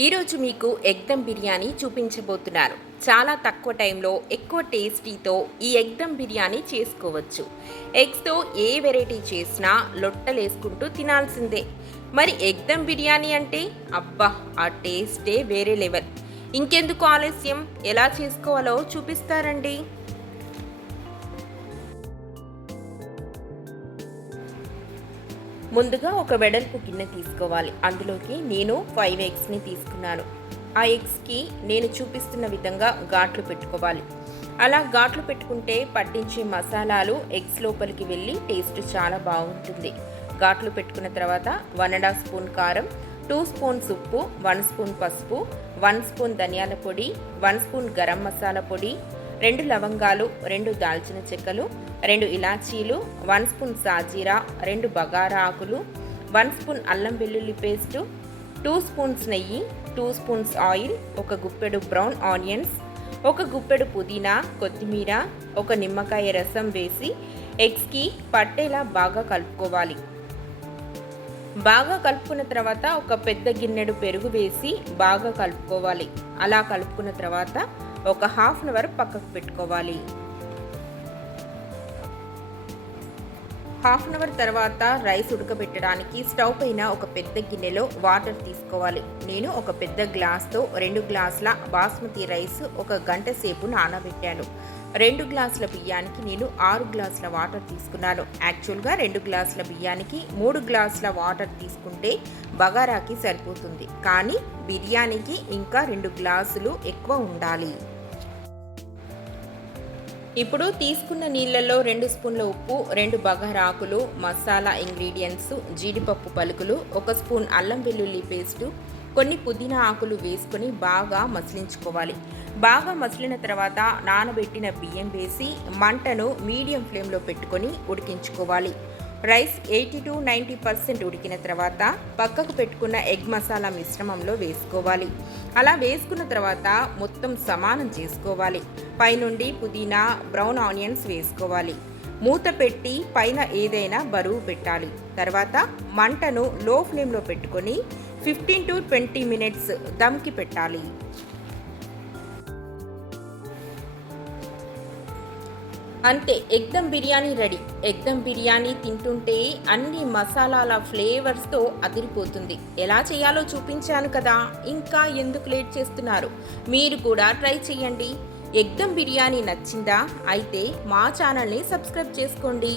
ఈరోజు మీకు ఎగ్ దమ్ బిర్యానీ చూపించబోతున్నాను. చాలా తక్కువ టైంలో ఎక్కువ టేస్టీతో ఈ ఎగ్ దమ్ బిర్యానీ చేసుకోవచ్చు. ఎగ్స్తో ఏ వెరైటీ చేసినా లొట్టలేసుకుంటూ తినాల్సిందే. మరి ఎగ్ దమ్ బిర్యానీ అంటే అబ్బా, ఆ టేస్టే వేరే లెవెల్. ఇంకెందుకు ఆలస్యం, ఎలా చేసుకోవాలో చూపిస్తారండి. ముందుగా ఒక వెడల్పు గిన్నె తీసుకోవాలి. అందులోకి నేను 5 ఎగ్స్ని తీసుకున్నాను. ఆ ఎగ్స్కి నేను చూపిస్తున్న విధంగా ఘాట్లు పెట్టుకోవాలి. అలా ఘాట్లు పెట్టుకుంటే పట్టించే మసాలాలు ఎగ్స్ లోపలికి వెళ్ళి టేస్ట్ చాలా బాగుంటుంది. ఘాట్లు పెట్టుకున్న తర్వాత 1.5 స్పూన్ కారం, 2 స్పూన్స్ ఉప్పు, 1 స్పూన్ పసుపు, 1 స్పూన్ ధనియాల పొడి, 1 స్పూన్ గరం మసాలా పొడి, 2 లవంగాలు, 2 దాల్చిన చెక్కలు, 2 ఇలాచీలు, 1 స్పూన్ సాజీరా, 2 బగారా ఆకులు, 1 స్పూన్ అల్లం వెల్లుల్లి పేస్టు, 2 స్పూన్స్ నెయ్యి, 2 స్పూన్స్ ఆయిల్, ఒక గుప్పెడు బ్రౌన్ ఆనియన్స్, ఒక గుప్పెడు పుదీనా, కొత్తిమీర, ఒక నిమ్మకాయ రసం వేసి ఎగ్స్కి పట్టేలా బాగా కలుపుకోవాలి. బాగా కలుపుకున్న తర్వాత ఒక పెద్ద గిన్నెడు పెరుగు వేసి బాగా కలుపుకోవాలి. అలా కలుపుకున్న తర్వాత ఒక హాఫ్ అన్ అవర్ పక్కకు పెట్టుకోవాలి. హాఫ్ అన్ అవర్ తర్వాత రైస్ ఉడకబెట్టడానికి స్టవ్ పైన ఒక పెద్ద గిన్నెలో వాటర్ తీసుకోవాలి. నేను ఒక పెద్ద గ్లాస్తో 2 గ్లాసుల బాస్మతి రైస్ ఒక గంట సేపు నానబెట్టాను. 2 గ్లాసుల బియ్యానికి నేను 6 గ్లాసుల వాటర్ తీసుకున్నాను. యాక్చువల్గా 2 గ్లాసుల బియ్యానికి 3 గ్లాసుల వాటర్ తీసుకుంటే బగారాకి సరిపోతుంది. కానీ బిర్యానీకి ఇంకా 2 గ్లాసులు ఎక్కువ ఉండాలి. ఇప్పుడు తీసుకున్న నీళ్ళల్లో 2 స్పూన్ల ఉప్పు, 2 బగారా ఆకులు, మసాలా ఇంగ్రీడియంట్స్, జీడిపప్పు పలుకులు, 1 స్పూన్ అల్లం వెల్లుల్లి పేస్టు, కొన్ని పుదీనా ఆకులు వేసుకొని బాగా మసిలించుకోవాలి. బాగా మసిలిన తర్వాత నానబెట్టిన బియ్యం వేసి మంటను మీడియం ఫ్లేమ్లో పెట్టుకొని ఉడికించుకోవాలి. రైస్ 80-90% ఉడికిన తర్వాత పక్కకు పెట్టుకున్న ఎగ్ మసాలా మిశ్రమంలో వేసుకోవాలి. అలా వేసుకున్న తర్వాత మొత్తం సమానం చేసుకోవాలి. పైనుండి పుదీనా, బ్రౌన్ ఆనియన్స్ వేసుకోవాలి. మూత పెట్టి పైన ఏదైనా బరువు పెట్టాలి. తర్వాత మంటను లో ఫ్లేమ్లో పెట్టుకొని 15-20 మినిట్స్ దమ్కి పెట్టాలి. అంతే, egg dum biryani ready. Egg dum biryani తింటుంటే అన్ని మసాలాల ఫ్లేవర్స్తో అదిరిపోతుంది. ఎలా చేయాలో చూపించాను కదా, ఇంకా ఎందుకు లేట్ చేస్తున్నారు? మీరు కూడా ట్రై చేయండి. ఎగ్ దమ్ బిర్యానీ నచ్చిందా? అయితే మా ఛానల్ని సబ్స్క్రైబ్ చేసుకోండి.